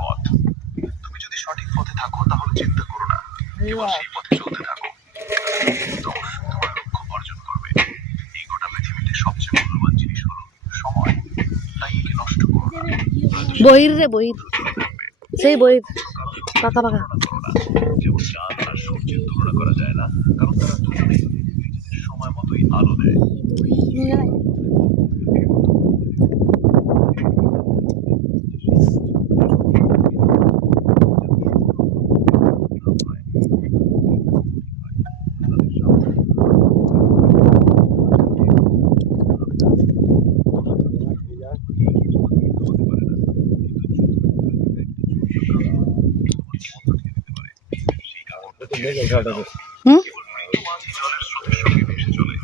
পথ। তুমি যদি সঠিক পথে থাকো তাহলে চিন্তা করো না, কেবল সেই পথে চলতে থাকো। কিন্তু অবশ্যই তোমার লক্ষ্য অর্জন করবে। এই গোটা পৃথিবীতে সবচেয়ে মূল্যবান জিনিস হলো সময়, তাই একে নষ্ট করো না। বহির রে বহির, সেই বহির পাকা পাকা। যেমন চাঁদ আর সূর্যের তুলনা করা যায় না, কারণ তারা দুজনেই নিজেদের সময় মতোই আলো দেয়। জলের স্রোতের সঙ্গে ভেসে চলে।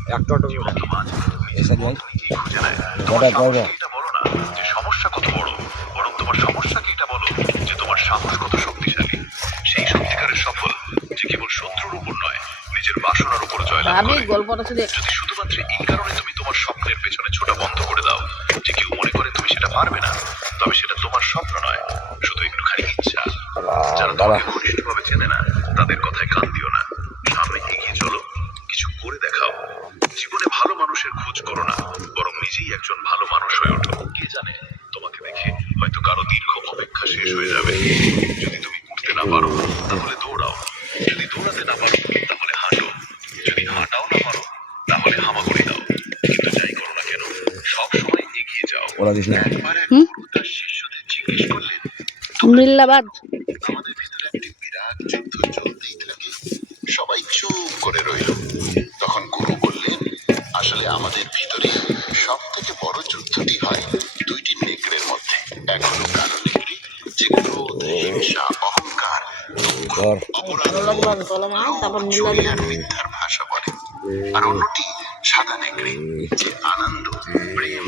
জীবন্ত মাছ নিজের পথ নিজেই খুঁজে নেয়। তোমার সাহসকে এটা বলো না যে সমস্যা কত বড়, বরং তোমার সমস্যাকে এটা বলো যে তোমার সাহস কত শক্তিশালী। সেই সত্যিকারের সফল যে কেবল শত্রুর উপর নয়, নিজের বাসনার উপর জয়লাভ করে। যদি শুধুমাত্র এই কারণে তুমি তোমার স্বপ্নের পেছনে ছোটা বন্ধ করে দাও যে কেউ মনে করে তুমি সেটা পারবে না, তবে সেটা তোমার স্বপ্ন নয়, শুধু একটুখানি ইচ্ছা। যারা তোমাকে ঘনিষ্ঠভাবে চেনে না তাদের কথায় কান দিও না, সামনে এগিয়ে চলো, কিছু করে দেখাও। জীবনে ভালো মানুষের খোঁজ করো না, বরং নিজেই একজন ভালো মানুষ হয়ে ওঠো। কে জানে, তোমাকে দেখে হয়তো কারো দীর্ঘ অপেক্ষা শেষ হয়ে যাবে। যদি তুমি উঠতে না পারো তাহলে দৌড়াও, যদি দৌড়াতে না পারো তাহলে হাঁটো, যদি হাঁটাও না পারো তাহলে হামাগুড়ি দাও। কিন্তু যাই করো না কেন, সব সময় এগিয়ে যাও। একবার এক গুরু তার শিষ্যদের জিজ্ঞেস করলেন, মিল্লাবাদ। আমাদের ভিতরে একটি বিরাট যুদ্ধ চলতেই থাকে, সবাই চুপ করে রইল। তখন গুরু বললেন, আসলে আমাদের ভিতরে সব থেকে বড় যুদ্ধটি হয় দুইটি নেকড়ের মধ্যে। এক হলো কালো নেকড়ে, যে ক্রোধ, হিংসা, অহংকার, দুঃখ, অপরাধ, চুরি আর মিথ্যার ভাষা বলে। আর অন্যটি সাদা নেকড়ে, যে আনন্দ, প্রেম,